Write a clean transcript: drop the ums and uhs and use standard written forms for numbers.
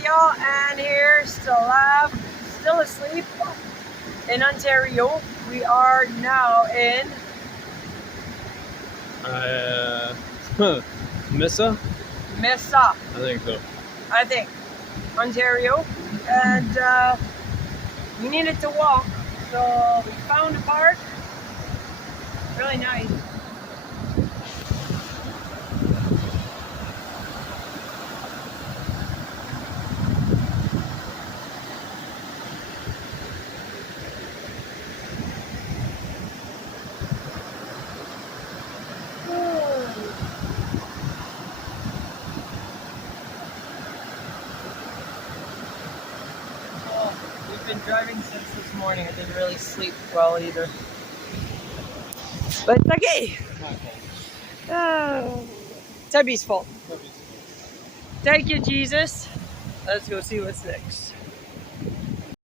Alright, y'all, and here, still asleep in Ontario. We are now in Missa? Missa, I think so. Ontario, and we needed to walk, so we found a park. Really nice. We've been driving since this morning. I didn't really sleep well either. But it's okay. Tubby's fault. Thank you, Jesus. Let's go see what's next.